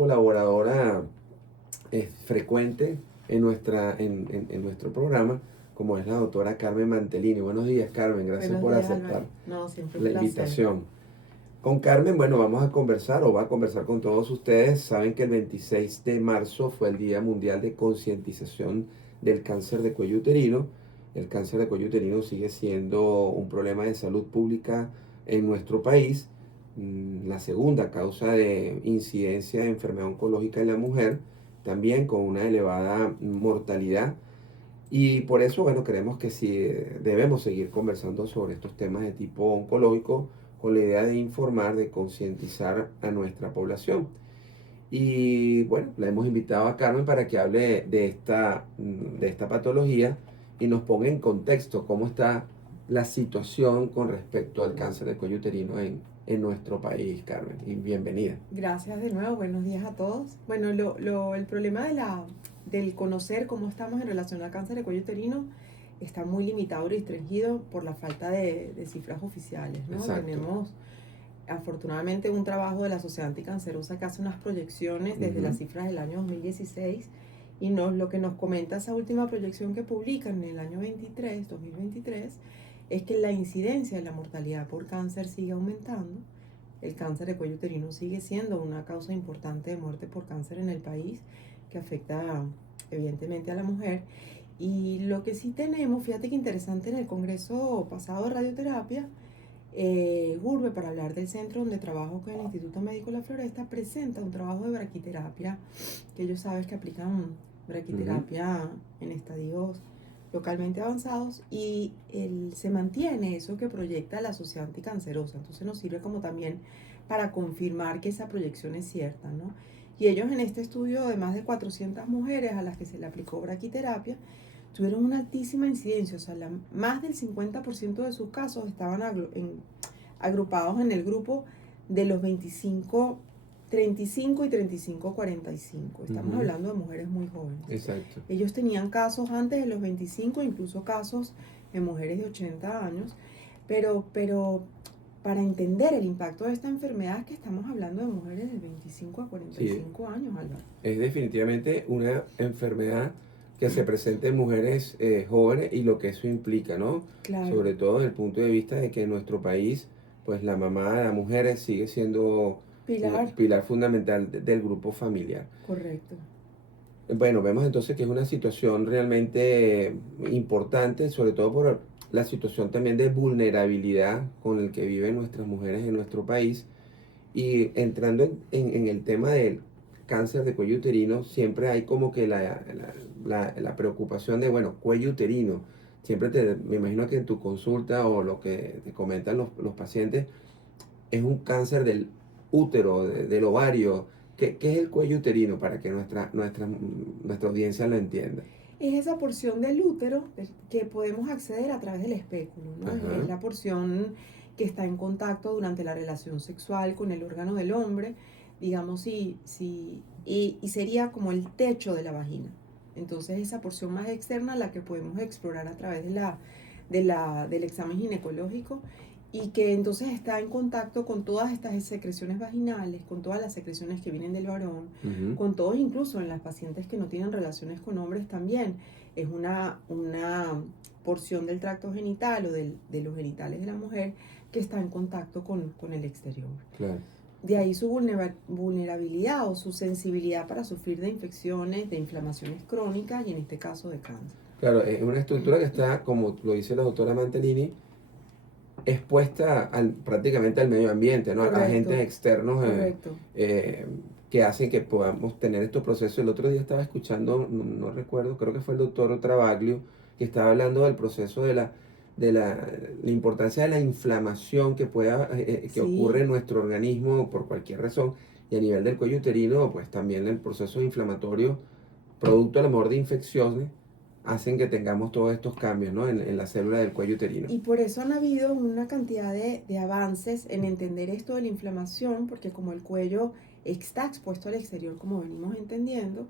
colaboradora frecuente en nuestro programa, como es la doctora Carmen Mantellini. Buenos días, Carmen, gracias Buenos por días, aceptar Álvaro. No, siempre un la placer. invitación. Con Carmen, bueno, vamos a conversar o va a conversar con todos ustedes. Saben que el 26 de marzo fue el Día Mundial de Concientización del Cáncer de Cuello Uterino. El cáncer de cuello uterino sigue siendo un problema de salud pública en nuestro país, la segunda causa de incidencia de enfermedad oncológica en la mujer, también con una elevada mortalidad. Y por eso, bueno, creemos que sí debemos seguir conversando sobre estos temas de tipo oncológico con la idea de informar, de concientizar a nuestra población. Y bueno, la hemos invitado a Carmen para que hable de esta patología y nos ponga en contexto cómo está la situación con respecto al cáncer de cuello uterino en nuestro país, Carmen. Y bienvenida. Gracias de nuevo, buenos días a todos. Bueno, el problema del conocer cómo estamos en relación al cáncer de cuello uterino está muy limitado y restringido por la falta de cifras oficiales, ¿no? Exacto. Tenemos afortunadamente un trabajo de la Sociedad Anticancerosa que hace unas proyecciones desde las cifras del año 2016 y lo que nos comenta esa última proyección que publican en el año 2023, es que la incidencia de la mortalidad por cáncer sigue aumentando. El cáncer de cuello uterino sigue siendo una causa importante de muerte por cáncer en el país, que afecta evidentemente a la mujer. Y lo que sí tenemos, fíjate que interesante, en el congreso pasado de radioterapia, GURBE, para hablar del centro donde trabajo con el Instituto Médico La Floresta, presenta un trabajo de braquiterapia, que ellos saben que aplican braquiterapia en estadios localmente avanzados, y se mantiene eso que proyecta la Sociedad Anticancerosa. Entonces nos sirve como también para confirmar que esa proyección es cierta, ¿no? Y ellos, en este estudio de más de 400 mujeres a las que se le aplicó braquiterapia, tuvieron una altísima incidencia, o sea, más del 50% de sus casos estaban agrupados en el grupo de los 35 y 35-45. Estamos hablando de mujeres muy jóvenes. Exacto. Ellos tenían casos antes de los 25, incluso casos de mujeres de 80 años, pero para entender el impacto de esta enfermedad es que estamos hablando de mujeres de 25 a 45 años, Álvaro. Es definitivamente una enfermedad que se presenta en mujeres jóvenes y lo que eso implica, ¿no? Claro. Sobre todo desde el punto de vista de que en nuestro país, pues la mamá de las mujeres sigue siendo pilar fundamental del grupo familiar. Correcto. Bueno, vemos entonces que es una situación realmente importante, sobre todo por la situación también de vulnerabilidad con el que viven nuestras mujeres en nuestro país. Y entrando en el tema del cáncer de cuello uterino, siempre hay como que la preocupación de, bueno, cuello uterino. Siempre me imagino que en tu consulta o lo que te comentan los pacientes, es un cáncer del útero, del ovario. ¿Qué es el cuello uterino para que nuestra audiencia lo entienda? Es esa porción del útero que podemos acceder a través del espéculo, ¿no? Es la porción que está en contacto durante la relación sexual con el órgano del hombre, digamos, y sería como el techo de la vagina. Entonces, esa porción más externa, la que podemos explorar a través del examen ginecológico, y que entonces está en contacto con todas estas secreciones vaginales, con todas las secreciones que vienen del varón, con todos, incluso en las pacientes que no tienen relaciones con hombres también. Es una porción del tracto genital o de los genitales de la mujer que está en contacto con el exterior. Claro. De ahí su vulnerabilidad o su sensibilidad para sufrir de infecciones, de inflamaciones crónicas y en este caso de cáncer. Claro, es una estructura que está, como lo dice la doctora Mantellini, expuesta prácticamente al medio ambiente, ¿no? A agentes externos que hacen que podamos tener estos procesos. El otro día estaba escuchando, no recuerdo, creo que fue el doctor Travaglio, que estaba hablando del proceso de la importancia de la inflamación que ocurre en nuestro organismo por cualquier razón, y a nivel del cuello uterino, pues también el proceso inflamatorio, producto a lo mejor de infecciones, hacen que tengamos todos estos cambios, ¿no? en la célula del cuello uterino. Y por eso han habido una cantidad de avances en entender esto de la inflamación, porque como el cuello está expuesto al exterior, como venimos entendiendo,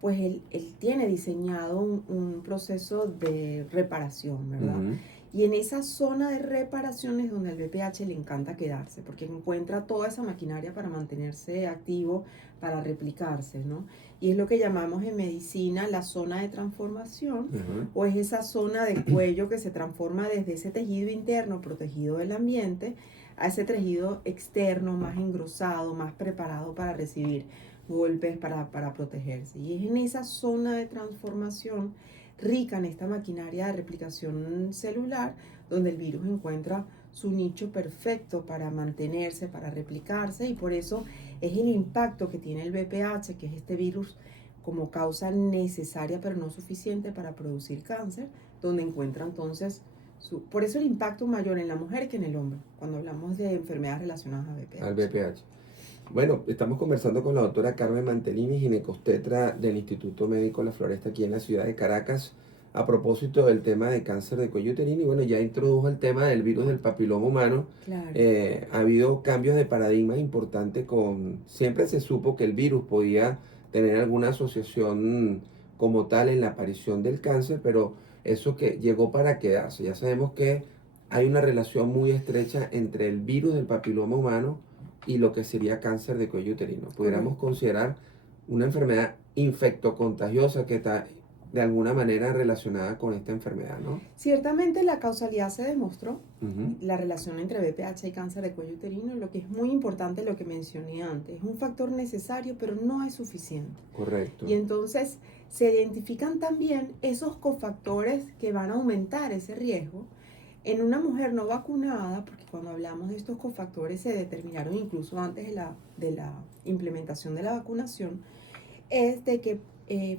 pues él tiene diseñado un proceso de reparación, ¿verdad? Y en esa zona de reparación es donde al BPH le encanta quedarse, porque encuentra toda esa maquinaria para mantenerse activo, para replicarse, ¿no? Y es lo que llamamos en medicina la zona de transformación, o es esa zona de cuello que se transforma desde ese tejido interno protegido del ambiente a ese tejido externo más engrosado, más preparado para recibir golpes, para protegerse. Y es en esa zona de transformación rica en esta maquinaria de replicación celular, donde el virus encuentra su nicho perfecto para mantenerse, para replicarse, y por eso es el impacto que tiene el VPH, que es este virus como causa necesaria pero no suficiente para producir cáncer, donde encuentra entonces por eso el impacto mayor en la mujer que en el hombre, cuando hablamos de enfermedades relacionadas a VPH. Al VPH. Bueno, estamos conversando con la doctora Carmen Mantelini, ginecobstetra del Instituto Médico La Floresta aquí en la ciudad de Caracas, a propósito del tema de cáncer de cuello uterino. Y bueno, ya introdujo el tema del virus del papiloma humano. Claro. Ha habido cambios de paradigma importantes siempre se supo que el virus podía tener alguna asociación como tal en la aparición del cáncer, pero eso que llegó para quedarse. Ya sabemos que hay una relación muy estrecha entre el virus del papiloma humano y lo que sería cáncer de cuello uterino. Pudiéramos considerar una enfermedad infectocontagiosa que está de alguna manera relacionada con esta enfermedad, ¿no? Ciertamente la causalidad se demostró, la relación entre VPH y cáncer de cuello uterino, lo que es muy importante, lo que mencioné antes, es un factor necesario, pero no es suficiente. Correcto. Y entonces se identifican también esos cofactores que van a aumentar ese riesgo en una mujer no vacunada, porque cuando hablamos de estos cofactores se determinaron incluso antes de la implementación de la vacunación, es de que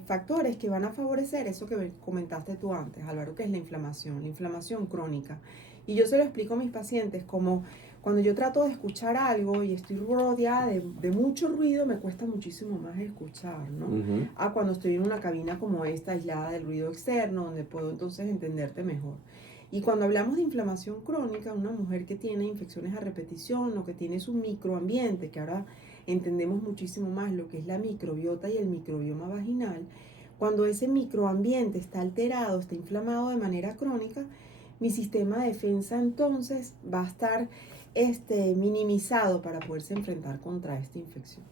factores que van a favorecer eso que comentaste tú antes, Álvaro, que es la inflamación crónica. Y yo se lo explico a mis pacientes como cuando yo trato de escuchar algo y estoy rodeada de mucho ruido, me cuesta muchísimo más escuchar, ¿no? A cuando estoy en una cabina como esta, aislada del ruido externo, donde puedo entonces entenderte mejor. Y cuando hablamos de inflamación crónica, una mujer que tiene infecciones a repetición o que tiene su microambiente, que ahora entendemos muchísimo más lo que es la microbiota y el microbioma vaginal, cuando ese microambiente está alterado, está inflamado de manera crónica, mi sistema de defensa entonces va a estar minimizado para poderse enfrentar contra esta infección.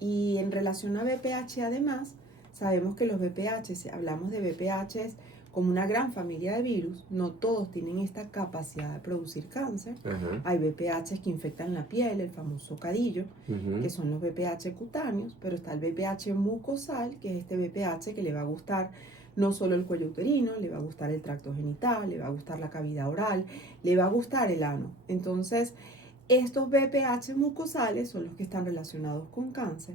Y en relación a VPH además, sabemos que los VPH, si hablamos de VPH como una gran familia de virus, no todos tienen esta capacidad de producir cáncer. Hay VPH que infectan la piel, el famoso cadillo, que son los VPH cutáneos, pero está el VPH mucosal, que es este VPH que le va a gustar no solo el cuello uterino, le va a gustar el tracto genital, le va a gustar la cavidad oral, le va a gustar el ano. Entonces, estos VPH mucosales son los que están relacionados con cáncer.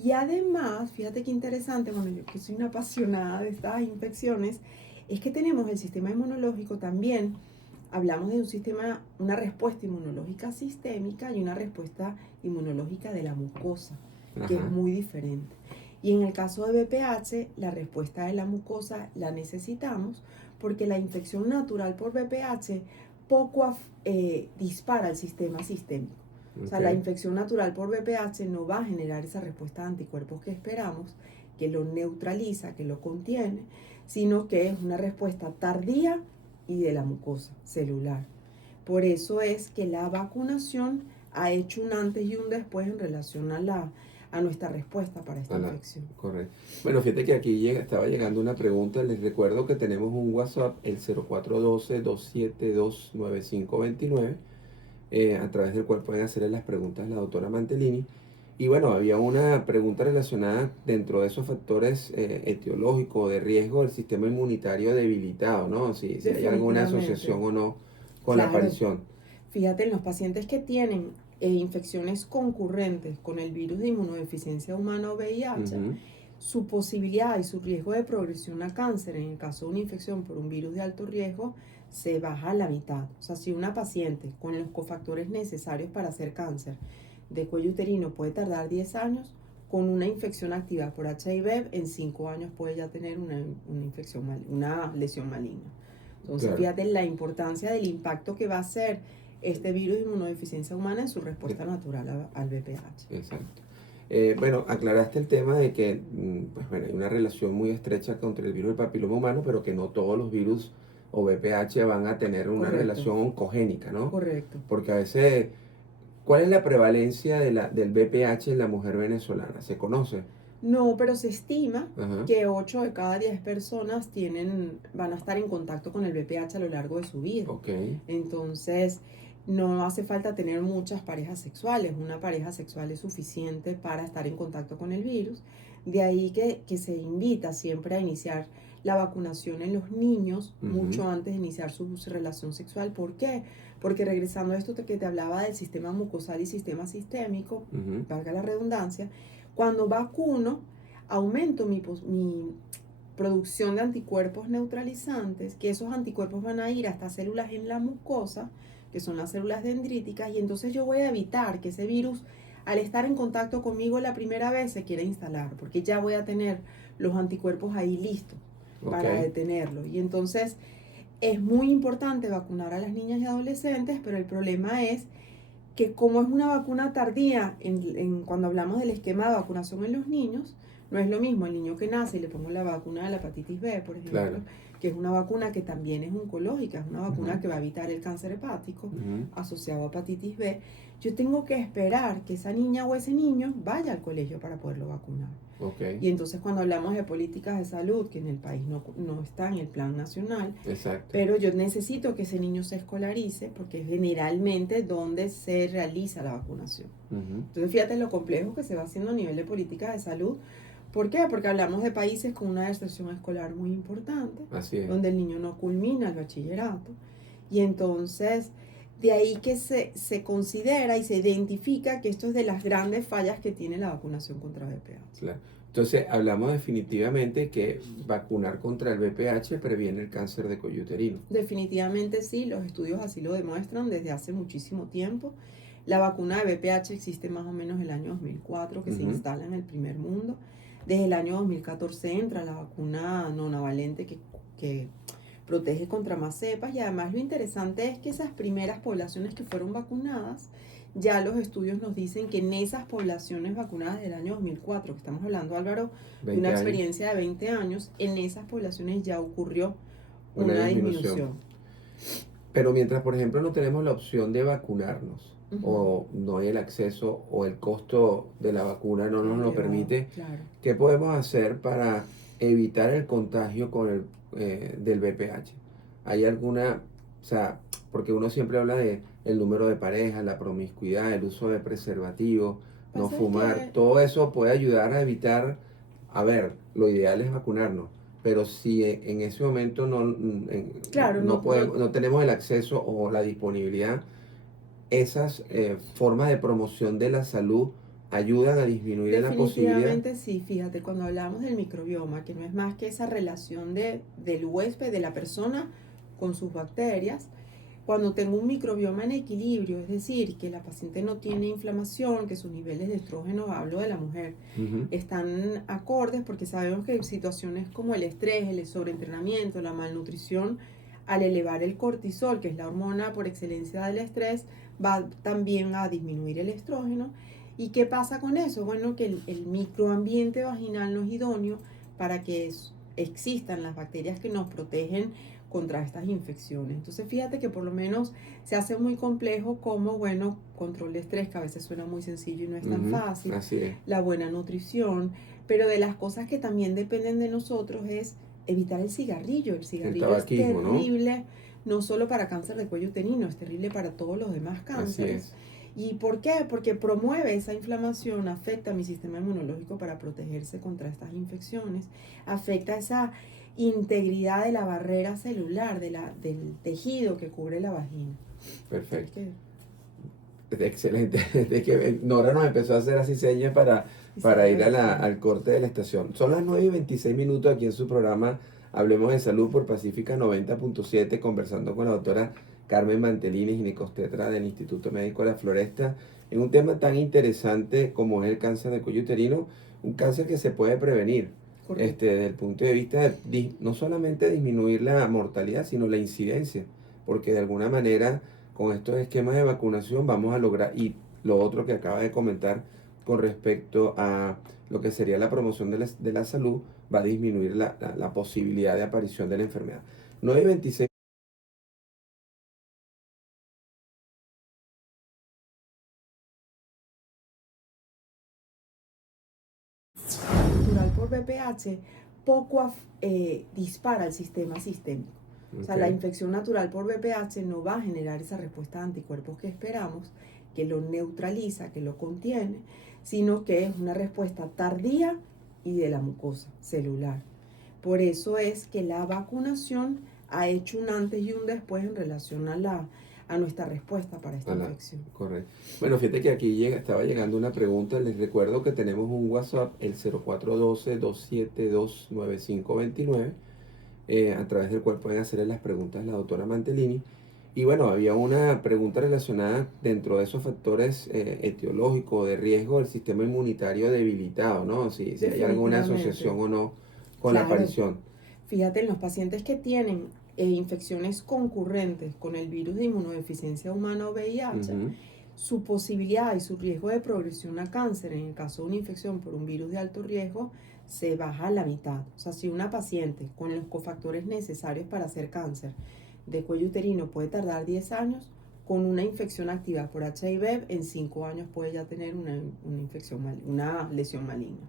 Y además, fíjate qué interesante, bueno, yo que soy una apasionada de estas infecciones, es que tenemos el sistema inmunológico también, hablamos de un sistema, una respuesta inmunológica sistémica y una respuesta inmunológica de la mucosa, que es muy diferente. Y en el caso de VPH, la respuesta de la mucosa la necesitamos porque la infección natural por VPH poco dispara el sistema sistémico. O sea, la infección natural por VPH no va a generar esa respuesta de anticuerpos que esperamos, que lo neutraliza, que lo contiene, sino que es una respuesta tardía y de la mucosa celular. Por eso es que la vacunación ha hecho un antes y un después en relación a nuestra respuesta para esta infección. Correcto. Bueno, fíjate que aquí estaba llegando una pregunta. Les recuerdo que tenemos un WhatsApp, el 0412-272-9529, a través del cual pueden hacerle las preguntas a la doctora Mantelini. Y bueno, había una pregunta relacionada dentro de esos factores etiológicos de riesgo del sistema inmunitario debilitado, ¿no? Si hay alguna asociación o no con la aparición. Fíjate, en los pacientes que tienen infecciones concurrentes con el virus de inmunodeficiencia humana o VIH, su posibilidad y su riesgo de progresión a cáncer en el caso de una infección por un virus de alto riesgo se baja a la mitad. O sea, si una paciente con los cofactores necesarios para hacer cáncer de cuello uterino puede tardar 10 años, con una infección activa por HIV en 5 años puede ya tener una lesión maligna. Entonces, fíjate la importancia del impacto que va a hacer este virus de inmunodeficiencia humana en su respuesta natural al VPH. Exacto. Bueno, aclaraste el tema de que pues, bueno, hay una relación muy estrecha contra el virus del papiloma humano, pero que no todos los virus o BPH van a tener una Correcto. relación oncogénica, ¿no? Correcto. Porque a veces, ¿cuál es la prevalencia del BPH en la mujer venezolana? ¿Se conoce? No, pero se estima Ajá. que 8 de cada 10 personas van a estar en contacto con el BPH a lo largo de su vida. Ok. Entonces, no hace falta tener muchas parejas sexuales. Una pareja sexual es suficiente para estar en contacto con el virus. De ahí que se invita siempre a iniciar la vacunación en los niños mucho antes de iniciar su relación sexual. ¿Por qué? Porque regresando a esto que te hablaba del sistema mucosal y sistema sistémico, valga la redundancia, cuando vacuno, aumento mi producción de anticuerpos neutralizantes, que esos anticuerpos van a ir hasta células en la mucosa, que son las células dendríticas, y entonces yo voy a evitar que ese virus, al estar en contacto conmigo la primera vez, se quiera instalar, porque ya voy a tener los anticuerpos ahí listos para detenerlo. Y entonces es muy importante vacunar a las niñas y adolescentes, pero el problema es que como es una vacuna tardía, cuando hablamos del esquema de vacunación en los niños, no es lo mismo el niño que nace y le pongo la vacuna de la hepatitis B, por ejemplo, que es una vacuna que también es oncológica, es una vacuna que va a evitar el cáncer hepático asociado a hepatitis B. Yo tengo que esperar que esa niña o ese niño vaya al colegio para poderlo vacunar. Y entonces cuando hablamos de políticas de salud, que en el país no está en el plan nacional, pero yo necesito que ese niño se escolarice, porque es generalmente donde se realiza la vacunación. Entonces fíjate lo complejo que se va haciendo a nivel de políticas de salud. ¿Por qué? Porque hablamos de países con una deserción escolar muy importante, donde el niño no culmina el bachillerato. Y entonces, de ahí que se considera y se identifica que esto es de las grandes fallas que tiene la vacunación contra VPH. Claro. Entonces, hablamos definitivamente que vacunar contra el VPH previene el cáncer de cuello uterino. Definitivamente sí, los estudios así lo demuestran desde hace muchísimo tiempo. La vacuna de VPH existe más o menos en el año 2004, que se instala en el primer mundo. Desde el año 2014 entra la vacuna nonavalente que protege contra más cepas, y además lo interesante es que esas primeras poblaciones que fueron vacunadas, ya los estudios nos dicen que en esas poblaciones vacunadas del año 2004, que estamos hablando, Álvaro, de una experiencia de 20 años, en esas poblaciones ya ocurrió una disminución. Pero mientras, por ejemplo, no tenemos la opción de vacunarnos, o no hay el acceso, o el costo de la vacuna no nos lo permite, ¿qué podemos hacer para evitar el contagio del VPH? ¿Hay alguna, o sea, porque uno siempre habla de el número de parejas, la promiscuidad, el uso de preservativos, no fumar, todo eso puede ayudar a evitar, a ver, lo ideal es vacunarnos, pero si en ese momento no tenemos el acceso o la disponibilidad, esas formas de promoción de la salud ayudan a disminuir la posibilidad. Definitivamente sí, fíjate, cuando hablamos del microbioma, que no es más que esa relación del huésped, de la persona con sus bacterias, cuando tengo un microbioma en equilibrio, es decir, que la paciente no tiene inflamación, que sus niveles de estrógeno, hablo de la mujer, están acordes, porque sabemos que situaciones como el estrés, el sobreentrenamiento, la malnutrición, al elevar el cortisol, que es la hormona por excelencia del estrés, va también a disminuir el estrógeno. ¿Y qué pasa con eso? Bueno, que el microambiente vaginal no es idóneo para que existan las bacterias que nos protegen contra estas infecciones. Entonces fíjate que por lo menos se hace muy complejo como, bueno, control de estrés, que a veces suena muy sencillo y no es tan fácil, la buena nutrición, pero de las cosas que también dependen de nosotros es evitar el cigarrillo. El cigarrillo es terrible, ¿no? Solo para cáncer de cuello uterino, es terrible para todos los demás cánceres. ¿Y por qué? Porque promueve esa inflamación, afecta a mi sistema inmunológico para protegerse contra estas infecciones, afecta esa integridad de la barrera celular, del tejido que cubre la vagina. Perfecto. Excelente. Desde que Nora nos empezó a hacer así señas para ir al corte de la estación. Son las 9:26 aquí en su programa Hablemos de Salud por Pacífica 90.7, conversando con la doctora Carmen Mantelini, ginecobstetra del Instituto Médico de la Floresta, en un tema tan interesante como es el cáncer de cuello uterino, un cáncer que se puede prevenir. Desde el punto de vista de no solamente disminuir la mortalidad, sino la incidencia, porque de alguna manera con estos esquemas de vacunación vamos a lograr, y lo otro que acaba de comentar con respecto a lo que sería la promoción de la salud, va a disminuir la posibilidad de aparición de la enfermedad. 9:26 natural por VPH poco dispara el sistema sistémico. O sea, la infección natural por VPH no va a generar esa respuesta de anticuerpos que esperamos, que lo neutraliza, que lo contiene, sino que es una respuesta tardía y de la mucosa celular. Por eso es que la vacunación ha hecho un antes y un después en relación a nuestra respuesta para esta infección. Correcto. Bueno, fíjate que aquí estaba llegando una pregunta. Les recuerdo que tenemos un WhatsApp, el 0412-272-9529, a través del cual pueden hacerle las preguntas a la doctora Mantellini. Y bueno, había una pregunta relacionada dentro de esos factores etiológicos de riesgo del sistema inmunitario debilitado, ¿no? Si hay alguna asociación o no con la aparición. Fíjate, en los pacientes que tienen infecciones concurrentes con el virus de inmunodeficiencia humana o VIH, su posibilidad y su riesgo de progresión a cáncer en el caso de una infección por un virus de alto riesgo se baja a la mitad. O sea, si una paciente con los cofactores necesarios para hacer cáncer de cuello uterino puede tardar 10 años, con una infección activa por HIV en 5 años puede ya tener una lesión maligna.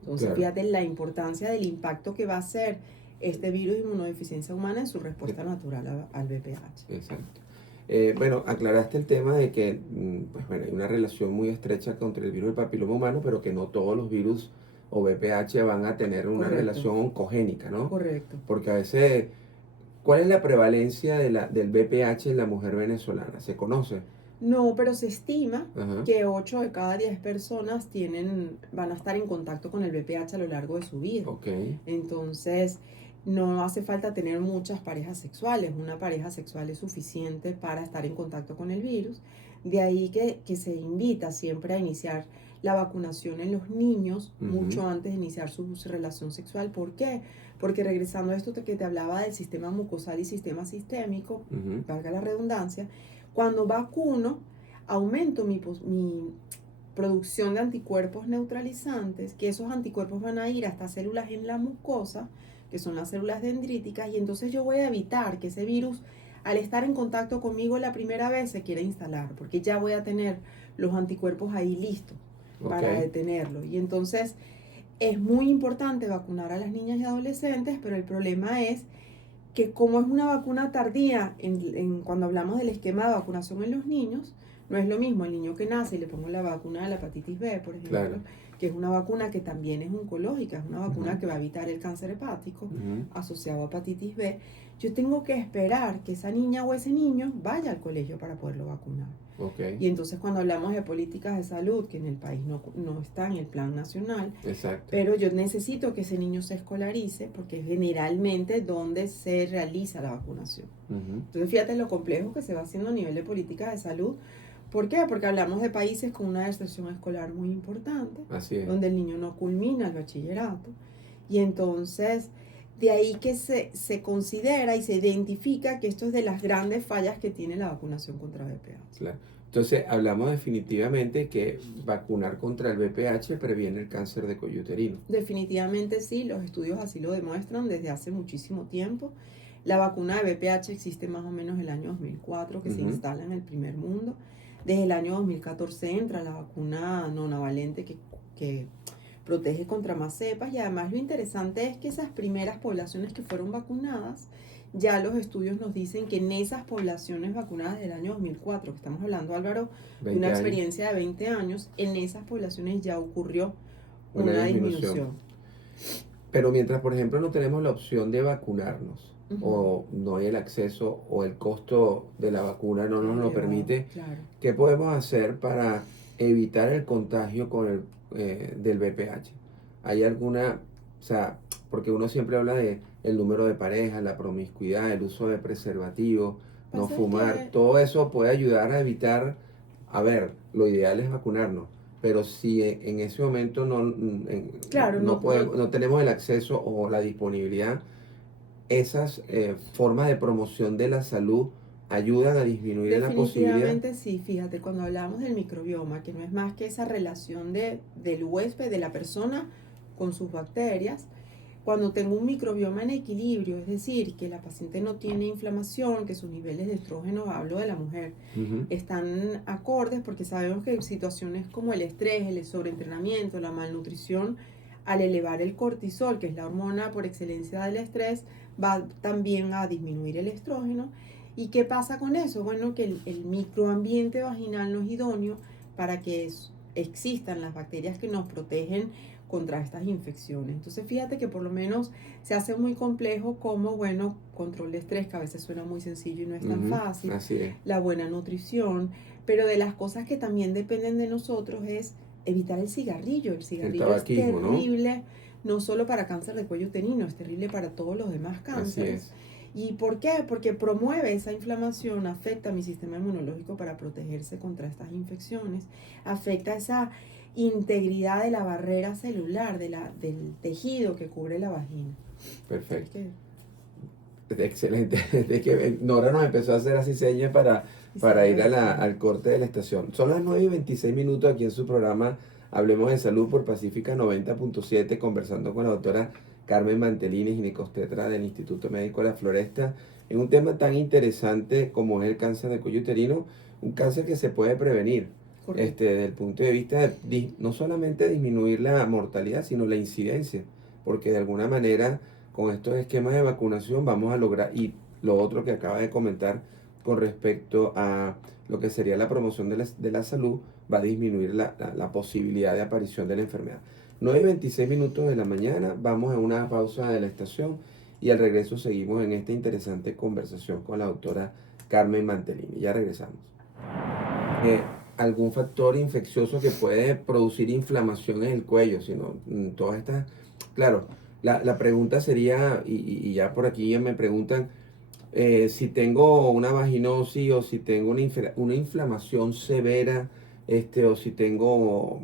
Entonces, fíjate la importancia del impacto que va a hacer este virus de inmunodeficiencia humana en su respuesta natural al VPH. Exacto. Bueno, aclaraste el tema de que pues, bueno, hay una relación muy estrecha contra el virus del papiloma humano, pero que no todos los virus o VPH van a tener una relación oncogénica, ¿no? Correcto. Porque a veces, ¿cuál es la prevalencia del VPH en la mujer venezolana? ¿Se conoce? No, pero se estima que 8 de cada 10 personas van a estar en contacto con el VPH a lo largo de su vida. Okay. Entonces, no hace falta tener muchas parejas sexuales. Una pareja sexual es suficiente para estar en contacto con el virus. De ahí que se invita siempre a iniciar la vacunación en los niños mucho antes de iniciar su relación sexual. ¿Por qué? Porque regresando a esto que te hablaba del sistema mucosal y sistema sistémico, valga la redundancia, cuando vacuno, aumento mi producción de anticuerpos neutralizantes, que esos anticuerpos van a ir hasta células en la mucosa, que son las células dendríticas, y entonces yo voy a evitar que ese virus, al estar en contacto conmigo la primera vez, se quiera instalar, porque ya voy a tener los anticuerpos ahí listos para detenerlo. Y entonces es muy importante vacunar a las niñas y adolescentes, pero el problema es que como es una vacuna tardía, cuando hablamos del esquema de vacunación en los niños, no es lo mismo el niño que nace y le pongo la vacuna de la hepatitis B, por ejemplo, que es una vacuna que también es oncológica, es una vacuna que va a evitar el cáncer hepático asociado a hepatitis B. Yo tengo que esperar que esa niña o ese niño vaya al colegio para poderlo vacunar. Y entonces cuando hablamos de políticas de salud, que en el país no está en el plan nacional, pero yo necesito que ese niño se escolarice, porque es generalmente donde se realiza la vacunación. Entonces fíjate lo complejo que se va haciendo a nivel de políticas de salud. ¿Por qué? Porque hablamos de países con una deserción escolar muy importante, donde el niño no culmina el bachillerato. Y entonces, de ahí que se considera y se identifica que esto es de las grandes fallas que tiene la vacunación contra VPH. Claro. Entonces, hablamos definitivamente que vacunar contra el VPH previene el cáncer de cuello uterino. Definitivamente sí, los estudios así lo demuestran desde hace muchísimo tiempo. La vacuna de VPH existe más o menos el año 2004, que se instala en el primer mundo. Desde el año 2014 entra la vacuna nonavalente que protege contra más cepas, y además lo interesante es que esas primeras poblaciones que fueron vacunadas, ya los estudios nos dicen que en esas poblaciones vacunadas del año 2004, que estamos hablando, Álvaro, de una experiencia de 20 años, en esas poblaciones ya ocurrió una disminución. Pero mientras, por ejemplo, no tenemos la opción de vacunarnos, o no hay el acceso, o el costo de la vacuna no nos lo permite, ¿qué podemos hacer para evitar el contagio del VPH? ¿Hay alguna, o sea, porque uno siempre habla de el número de parejas, la promiscuidad, el uso de preservativos, no fumar, todo eso puede ayudar a evitar, a ver, lo ideal es vacunarnos, pero si en ese momento no tenemos el acceso o la disponibilidad, esas formas de promoción de la salud ayudan a disminuir la posibilidad. Definitivamente sí, fíjate, cuando hablamos del microbioma, que no es más que esa relación del huésped, de la persona con sus bacterias, cuando tengo un microbioma en equilibrio, es decir, que la paciente no tiene inflamación, que sus niveles de estrógeno, hablo de la mujer, están acordes, porque sabemos que situaciones como el estrés, el sobreentrenamiento, la malnutrición, al elevar el cortisol, que es la hormona por excelencia del estrés, va también a disminuir el estrógeno. ¿Y qué pasa con eso? Bueno, que el microambiente vaginal no es idóneo para que existan las bacterias que nos protegen contra estas infecciones. Entonces fíjate que por lo menos se hace muy complejo como, bueno, control de estrés, que a veces suena muy sencillo y no es tan fácil, así es. la buena nutrición, pero de las cosas que también dependen de nosotros es evitar el cigarrillo. El cigarrillo es terrible, ¿no? Solo para cáncer de cuello uterino, es terrible para todos los demás cánceres. ¿Y por qué? Porque promueve esa inflamación, afecta a mi sistema inmunológico para protegerse contra estas infecciones, afecta esa integridad de la barrera celular, del tejido que cubre la vagina. Perfecto. Excelente. Desde que Nora nos empezó a hacer así señas para ir al corte de la estación. Son las 9:26 aquí en su programa Hablemos de Salud por Pacífica 90.7, conversando con la doctora Carmen Mantelini, ginecostetra del Instituto Médico de la Floresta, en un tema tan interesante como es el cáncer de cuello uterino, un cáncer que se puede prevenir. Desde el punto de vista de no solamente disminuir la mortalidad, sino la incidencia, porque de alguna manera con estos esquemas de vacunación vamos a lograr, y lo otro que acaba de comentar con respecto a lo que sería la promoción de la salud, va a disminuir la posibilidad de aparición de la enfermedad. 9:26 de la mañana, vamos a una pausa de la estación y al regreso seguimos en esta interesante conversación con la doctora Carmen Mantelini. Ya regresamos. Algún factor infeccioso que puede producir inflamación en el cuello, sino todas estas, claro, la pregunta sería, y ya por aquí ya me preguntan, si tengo una vaginosis o si tengo una inflamación severa, o si tengo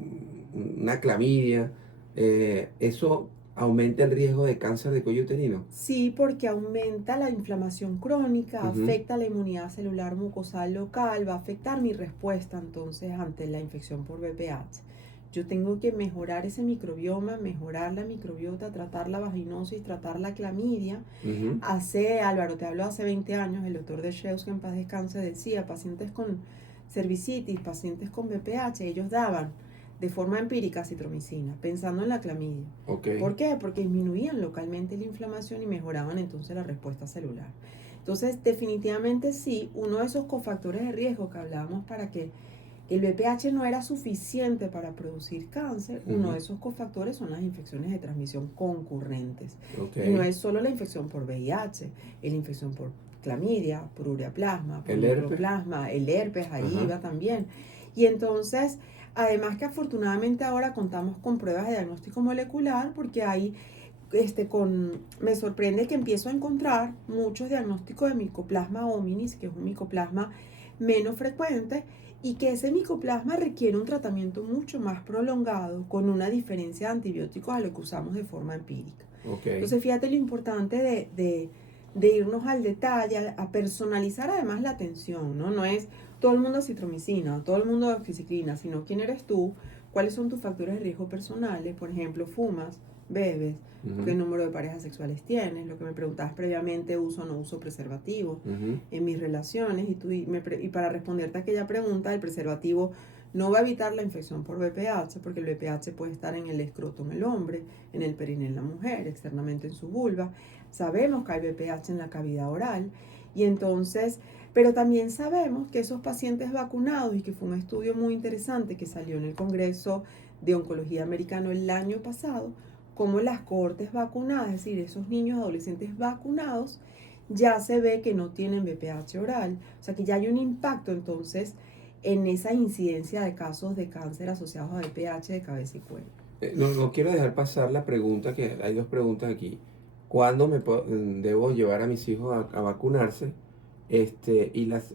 una clamidia, ¿eso aumenta el riesgo de cáncer de cuello uterino? Sí, porque aumenta la inflamación crónica, afecta la inmunidad celular mucosal local, va a afectar mi respuesta entonces ante la infección por VPH. Yo tengo que mejorar ese microbioma, mejorar la microbiota, tratar la vaginosis, tratar la clamidia. Álvaro, te hablo hace 20 años, el doctor de Sheus, que en paz descanse, decía, pacientes con cervicitis, pacientes con VPH, ellos daban de forma empírica citromicina, pensando en la clamidia. ¿Por qué? Porque disminuían localmente la inflamación y mejoraban entonces la respuesta celular. Entonces, definitivamente sí, uno de esos cofactores de riesgo que hablábamos para que el VPH no era suficiente para producir cáncer, uno de esos cofactores son las infecciones de transmisión concurrentes. Y no es solo la infección por VIH, es la infección por clamidia, por ureaplasma, por microplasma, el herpes, ahí va también. Y entonces, además que afortunadamente ahora contamos con pruebas de diagnóstico molecular, porque ahí me sorprende que empiezo a encontrar muchos diagnósticos de Mycoplasma hominis, que es un micoplasma menos frecuente, y que ese micoplasma requiere un tratamiento mucho más prolongado, con una diferencia de antibióticos a lo que usamos de forma empírica. Entonces, fíjate lo importante de irnos al detalle, a personalizar además la atención, ¿no? No es todo el mundo citromicina, todo el mundo oxiciclina, sino quién eres tú, cuáles son tus factores de riesgo personales, por ejemplo, fumas, bebes, qué número de parejas sexuales tienes, lo que me preguntabas previamente, uso o no uso preservativo en mis relaciones, y para responderte a aquella pregunta, el preservativo no va a evitar la infección por VPH, porque el VPH puede estar en el escroto en el hombre, en el perineo en la mujer, externamente en su vulva. Sabemos que hay VPH en la cavidad oral, y entonces, pero también sabemos que esos pacientes vacunados, y que fue un estudio muy interesante que salió en el Congreso de Oncología Americano el año pasado, como las cohortes vacunadas, es decir, esos niños adolescentes vacunados, ya se ve que no tienen VPH oral, o sea que ya hay un impacto entonces en esa incidencia de casos de cáncer asociados a VPH de cabeza y cuello. No quiero dejar pasar la pregunta, que hay dos preguntas aquí. ¿Cuándo debo llevar a mis hijos a vacunarse?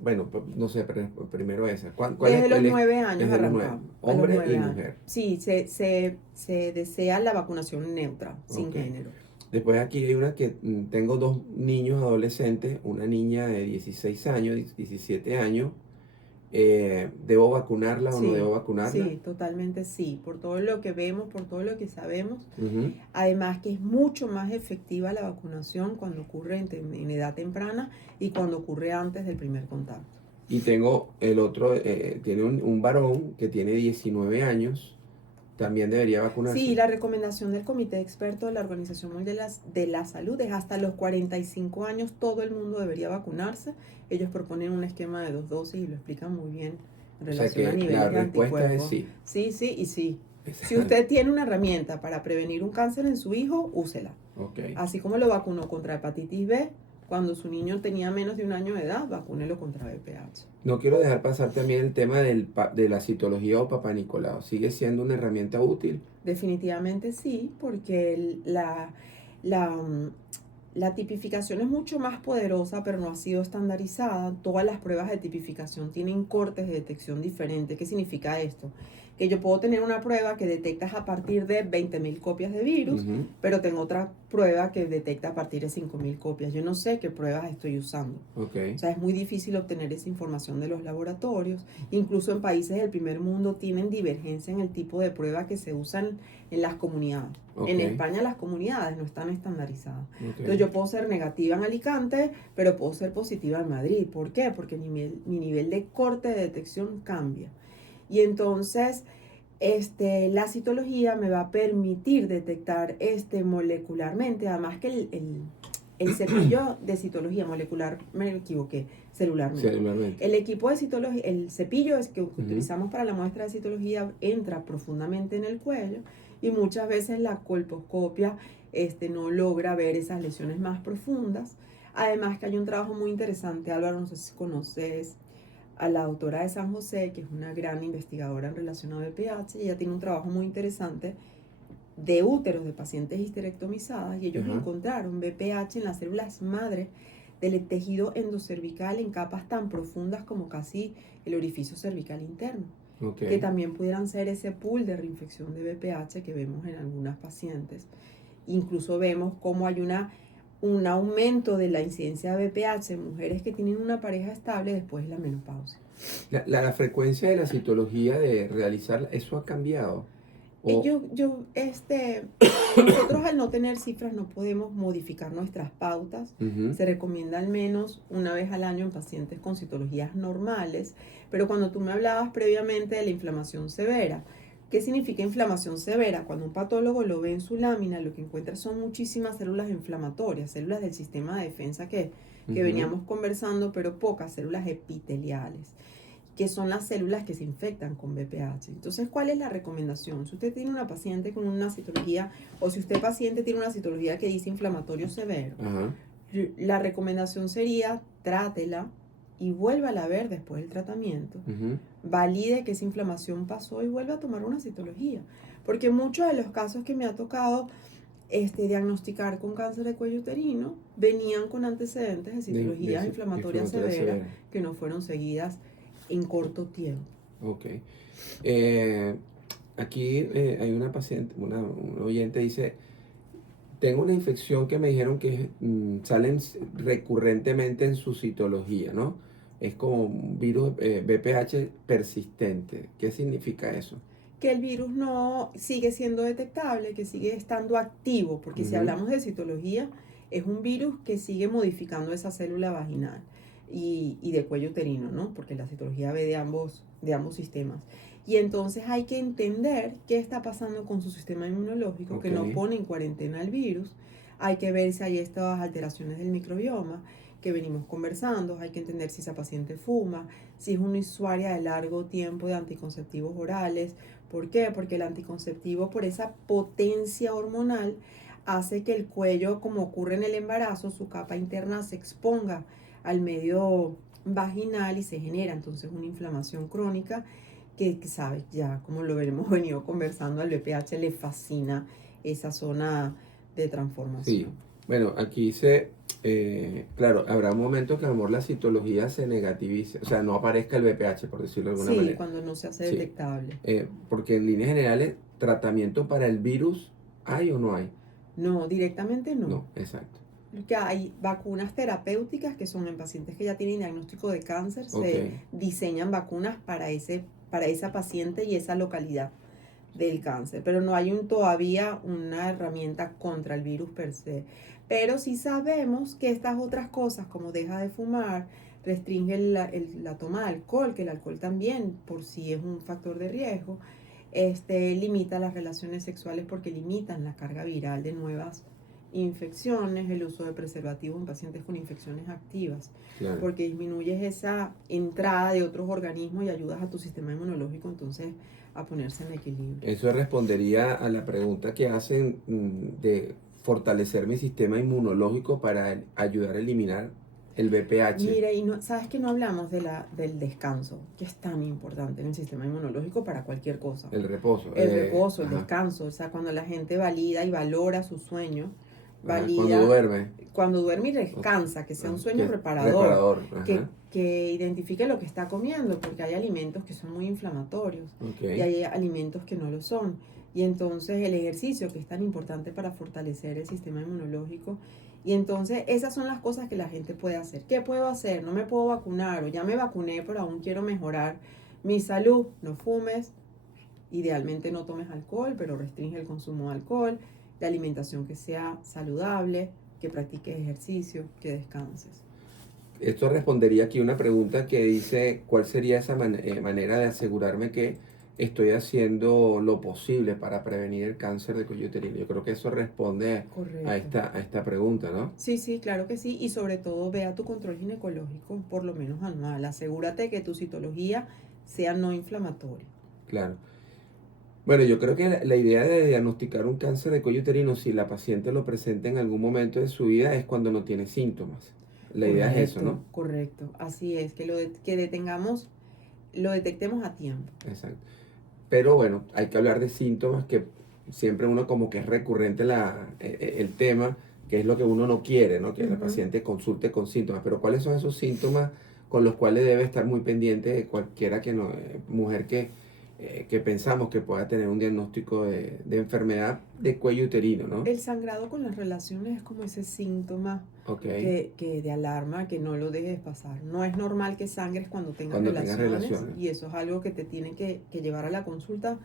Bueno, no sé, primero esa. Desde los 9 años arrancamos. Hombre y mujer. Sí, se desea la vacunación neutra, sin género. Después aquí hay una que tengo dos niños adolescentes, una niña de 16 años, 17 años. ¿Debo vacunarla o no debo vacunarla? Sí, totalmente sí. Por todo lo que vemos, por todo lo que sabemos. Además que es mucho más efectiva la vacunación cuando ocurre en edad temprana y cuando ocurre antes del primer contacto. Y tengo el otro, tiene un varón que tiene 19 años también debería vacunarse. Sí, la recomendación del Comité de Expertos de la Organización Mundial de la Salud es hasta los 45 años todo el mundo debería vacunarse. Ellos proponen un esquema de 2 dosis y lo explican muy bien en O sea relación a que niveles la de respuesta es anticuerpos. sí. Sí, sí y sí. Si Exacto. usted tiene una herramienta para prevenir un cáncer en su hijo, úsela. Ok. Así como lo vacunó contra hepatitis B, cuando su niño tenía menos de 1 año de edad, vacúnelo contra VPH. No quiero dejar pasar también el tema de la citología o Papá Nicolau. ¿Sigue siendo una herramienta útil? Definitivamente sí, porque la tipificación es mucho más poderosa, pero no ha sido estandarizada. Todas las pruebas de tipificación tienen cortes de detección diferentes. ¿Qué significa esto? Que yo puedo tener una prueba que detecta a partir de 20.000 copias de virus, pero tengo otra prueba que detecta a partir de 5.000 copias. Yo no sé qué pruebas estoy usando. Okay. O sea, es muy difícil obtener esa información de los laboratorios. Incluso en países del primer mundo tienen divergencia en el tipo de prueba que se usan en las comunidades. Okay. En España las comunidades no están estandarizadas. Okay. Entonces yo puedo ser negativa en Alicante, pero puedo ser positiva en Madrid. ¿Por qué? Porque mi nivel de corte de detección cambia. Y entonces la citología me va a permitir detectar molecularmente, además que el cepillo de citología molecular, me equivoqué, celularmente. El equipo de citología, el cepillo es que utilizamos para la muestra de citología entra profundamente en el cuello y muchas veces la colposcopia no logra ver esas lesiones más profundas. Además que hay un trabajo muy interesante, Álvaro, no sé si conoces a la doctora de San José, que es una gran investigadora en relación a VPH, y ella tiene un trabajo muy interesante de úteros de pacientes histerectomizadas, y ellos encontraron VPH en las células madre del tejido endocervical en capas tan profundas como casi el orificio cervical interno, que también pudieran ser ese pool de reinfección de VPH que vemos en algunas pacientes. Incluso vemos cómo hay un aumento de la incidencia de VPH en mujeres que tienen una pareja estable después de la menopausia. La frecuencia de la citología de realizarla, ¿eso ha cambiado? Nosotros al no tener cifras no podemos modificar nuestras pautas. Se recomienda al menos una vez al año en pacientes con citologías normales, pero cuando tú me hablabas previamente de la inflamación severa, ¿qué significa inflamación severa? Cuando un patólogo lo ve en su lámina, lo que encuentra son muchísimas células inflamatorias, células del sistema de defensa que veníamos conversando, pero pocas células epiteliales, que son las células que se infectan con VPH. Entonces, ¿cuál es la recomendación? Si usted tiene una paciente con una citología, o si usted paciente tiene una citología que dice inflamatorio severo, la recomendación sería trátela y vuélvala a ver después del tratamiento. Valide que esa inflamación pasó y vuelva a tomar una citología. Porque muchos de los casos que me ha tocado diagnosticar con cáncer de cuello uterino venían con antecedentes de citologías inflamatorias severas que no fueron seguidas en corto tiempo. Ok. Aquí hay una paciente, una oyente dice, tengo una infección que me dijeron que salen recurrentemente en su citología, ¿no? Es como un virus VPH persistente. ¿Qué significa eso? Que el virus no sigue siendo detectable, que sigue estando activo, porque si hablamos de citología, es un virus que sigue modificando esa célula vaginal y de cuello uterino, ¿no? Porque la citología ve de ambos sistemas. Y entonces hay que entender qué está pasando con su sistema inmunológico, que no pone en cuarentena el virus. Hay que ver si hay estas alteraciones del microbioma que venimos conversando. Hay que entender si esa paciente fuma, si es una usuaria de largo tiempo de anticonceptivos orales. ¿Por qué? Porque el anticonceptivo, por esa potencia hormonal, hace que el cuello, como ocurre en el embarazo, su capa interna se exponga al medio vaginal y se genera entonces una inflamación crónica que sabes, ya como lo veremos venido conversando, al VPH le fascina esa zona de transformación. Sí, bueno, aquí claro, habrá un momento que a lo mejor la citología se negativice, o sea, no aparezca el VPH, por decirlo de alguna manera. Sí, cuando no se hace detectable. Porque en líneas generales, ¿tratamiento para el virus hay o no hay? No, directamente no. No, exacto. Que hay vacunas terapéuticas que son en pacientes que ya tienen diagnóstico de cáncer, se diseñan vacunas para esa paciente y esa localidad del cáncer, pero no hay todavía una herramienta contra el virus per se. Pero sí sabemos que estas otras cosas, como deja de fumar, restringe la toma de alcohol, que el alcohol también por sí es un factor de riesgo, limita las relaciones sexuales porque limitan la carga viral de nuevas infecciones, el uso de preservativos en pacientes con infecciones activas, Claro. porque disminuyes esa entrada de otros organismos y ayudas a tu sistema inmunológico entonces a ponerse en equilibrio. Eso respondería a la pregunta que hacen de fortalecer mi sistema inmunológico para ayudar a eliminar el VPH. Mira, y no, sabes que no hablamos del descanso, que es tan importante en el sistema inmunológico para cualquier cosa. El reposo. El reposo, el Ajá. descanso, o sea, cuando la gente valida y valora su sueño, Ajá, valida cuando duerme y descansa, que sea un sueño reparador, que identifique lo que está comiendo, porque hay alimentos que son muy inflamatorios y hay alimentos que no lo son. Y entonces el ejercicio, que es tan importante para fortalecer el sistema inmunológico, y entonces esas son las cosas que la gente puede hacer. ¿Qué puedo hacer? No me puedo vacunar o ya me vacuné, pero aún quiero mejorar mi salud. No fumes, idealmente no tomes alcohol, pero restringe el consumo de alcohol, la alimentación que sea saludable, que practiques ejercicio, que descanses. Esto respondería aquí una pregunta que dice, ¿cuál sería esa manera de asegurarme que estoy haciendo lo posible para prevenir el cáncer de cuello uterino? Yo creo que eso responde a esta pregunta, ¿no? Sí, sí, claro que sí. Y sobre todo ve a tu control ginecológico por lo menos anual. Asegúrate que tu citología sea no inflamatoria. Claro. Bueno, yo creo que la idea de diagnosticar un cáncer de cuello uterino, si la paciente lo presenta en algún momento de su vida, es cuando no tiene síntomas. La idea es eso, ¿no? Correcto, así es, que lo detectemos a tiempo. Exacto. Pero bueno, hay que hablar de síntomas que siempre uno como que es recurrente el tema, que es lo que uno no quiere, ¿no? Que la paciente consulte con síntomas. Pero ¿cuáles son esos síntomas con los cuales debe estar muy pendiente de cualquiera mujer que pensamos que pueda tener un diagnóstico de enfermedad de cuello uterino, ¿no? El sangrado con las relaciones es como ese síntoma que de alarma, que no lo dejes pasar. No es normal que sangres cuando tengas relaciones, y eso es algo que te tiene que llevar a la consulta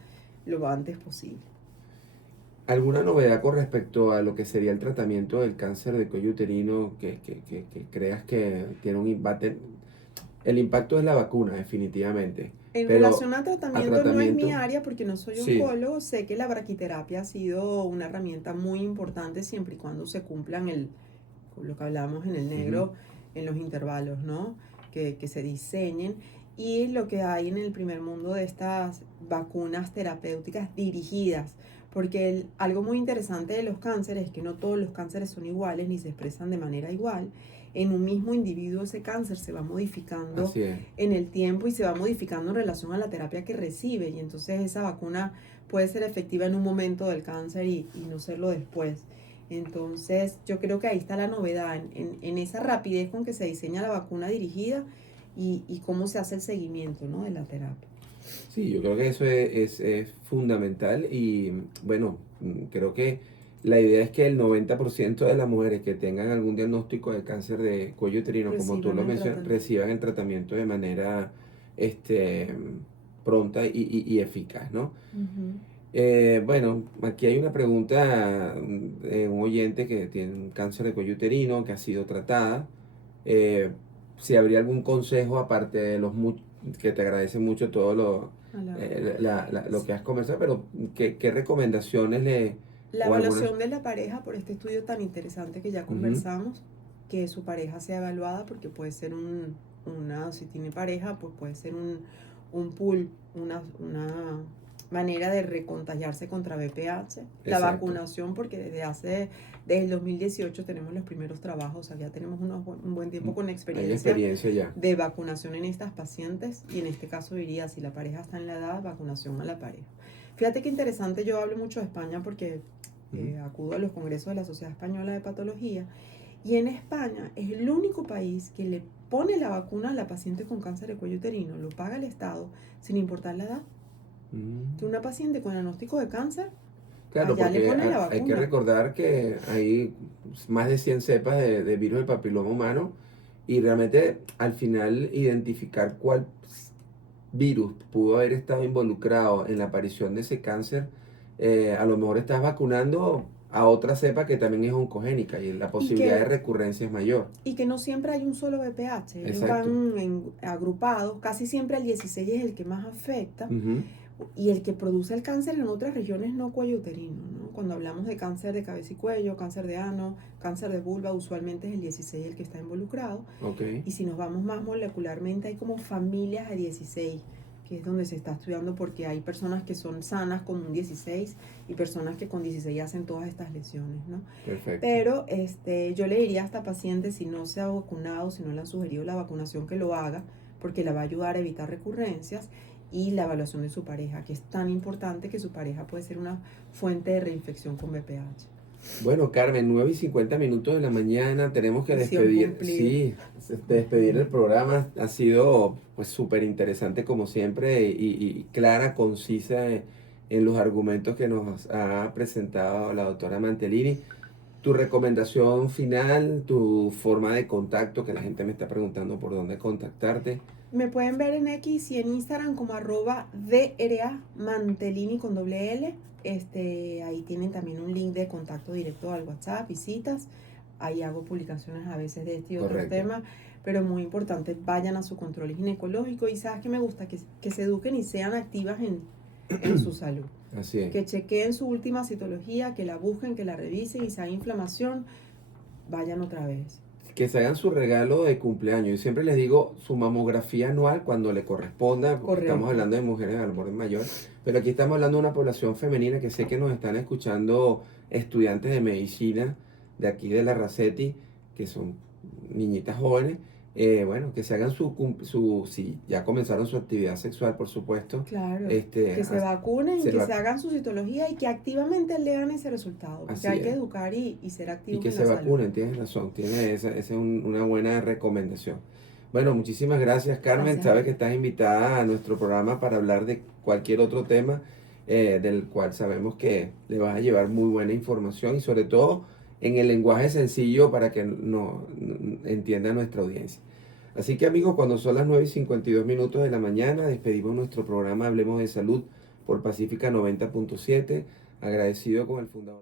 lo antes posible. ¿Alguna novedad con respecto a lo que sería el tratamiento del cáncer de cuello uterino que creas que tiene un impacto? El impacto es la vacuna, definitivamente. En relación a tratamiento no es mi área porque no soy oncólogo. Sé que la braquiterapia ha sido una herramienta muy importante siempre y cuando se cumplan lo que hablábamos en el negro, en los intervalos, ¿no? Que se diseñen. Y lo que hay en el primer mundo de estas vacunas terapéuticas dirigidas. Porque algo muy interesante de los cánceres es que no todos los cánceres son iguales ni se expresan de manera igual. En un mismo individuo ese cáncer se va modificando en el tiempo y se va modificando en relación a la terapia que recibe, y entonces esa vacuna puede ser efectiva en un momento del cáncer y no serlo después. Entonces yo creo que ahí está la novedad, en esa rapidez con que se diseña la vacuna dirigida y cómo se hace el seguimiento, ¿no?, de la terapia. Sí, yo creo que eso es fundamental y bueno, creo que la idea es que el 90% de las mujeres que tengan algún diagnóstico de cáncer de cuello uterino, como tú lo mencionas, reciban el tratamiento de manera pronta y eficaz, ¿no? Bueno, aquí hay una pregunta de un oyente que tiene un cáncer de cuello uterino, que ha sido tratada. Si habría algún consejo, aparte de que te agradece mucho todo lo que has conversado, pero ¿qué recomendaciones La evaluación de la pareja por este estudio tan interesante que ya conversamos, que su pareja sea evaluada, porque puede ser si tiene pareja, pues puede ser un pool, una manera de recontagiarse contra VPH. La vacunación, porque desde el 2018 tenemos los primeros trabajos, o sea, ya tenemos un buen tiempo con experiencia ya de vacunación en estas pacientes, y en este caso diría, si la pareja está en la edad, vacunación a la pareja. Fíjate qué interesante, yo hablo mucho de España porque acudo a los congresos de la Sociedad Española de Patología, y en España es el único país que le pone la vacuna a la paciente con cáncer de cuello uterino, lo paga el Estado sin importar la edad. Que una paciente con diagnóstico de cáncer, claro, allá le ponen la vacuna. Hay que recordar que hay más de 100 cepas de virus del papiloma humano, y realmente al final identificar cuál virus pudo haber estado involucrado en la aparición de ese cáncer, a lo mejor estás vacunando a otra cepa que también es oncogénica y la posibilidad de recurrencia es mayor. Y que no siempre hay un solo VPH, ellos van agrupados, casi siempre el 16 es el que más afecta, y el que produce el cáncer en otras regiones no cuello uterino, ¿no? Cuando hablamos de cáncer de cabeza y cuello, cáncer de ano, cáncer de vulva, usualmente es el 16 el que está involucrado. Ok. Y si nos vamos más molecularmente, hay como familias de 16, que es donde se está estudiando, porque hay personas que son sanas con un 16 y personas que con 16 hacen todas estas lesiones, ¿no? Perfecto. Pero yo le diría a esta paciente, si no se ha vacunado, si no le han sugerido la vacunación, que lo haga, porque la va a ayudar a evitar recurrencias, y la evaluación de su pareja, que es tan importante, que su pareja puede ser una fuente de reinfección con VPH. Bueno, Carmen, 9:50 de la mañana, tenemos que Misión despedir, cumplida. sí, despedir el programa. Ha sido pues súper interesante como siempre y clara, concisa en los argumentos que nos ha presentado la doctora Mantellini. Tu recomendación final, tu forma de contacto, que la gente me está preguntando por dónde contactarte. Me pueden ver en X y en Instagram como @DRA Mantellini con doble L. Ahí tienen también un link de contacto directo al WhatsApp, visitas. Ahí hago publicaciones a veces de este y otros Correcto. temas, pero muy importante, vayan a su control ginecológico, y sabes que me gusta que se eduquen y sean activas en su salud. Así es. Que chequeen su última citología, que la busquen, que la revisen, y si hay inflamación, vayan otra vez. Que se hagan su regalo de cumpleaños. Yo siempre les digo su mamografía anual cuando le corresponda, porque Correcto. estamos hablando de mujeres al borde mayor, pero aquí estamos hablando de una población femenina que sé que nos están escuchando estudiantes de medicina de aquí de la Racetti, que son niñitas jóvenes. Bueno, que se hagan si ya comenzaron su actividad sexual, por supuesto. Claro, que se vacunen, que se hagan su citología y que activamente lean ese resultado, porque hay que educar y ser Y activos que en se la vacunen, salud. tienes razón, esa es una buena recomendación. Bueno, muchísimas gracias, Carmen. Gracias. Sabes que estás invitada a nuestro programa para hablar de cualquier otro tema del cual sabemos que le vas a llevar muy buena información y sobre todo en el lenguaje sencillo para que no entienda nuestra audiencia. Así que amigos, cuando son las 9:52 de la mañana, despedimos nuestro programa Hablemos de Salud por Pacífica 90.7, agradecido con el fundador.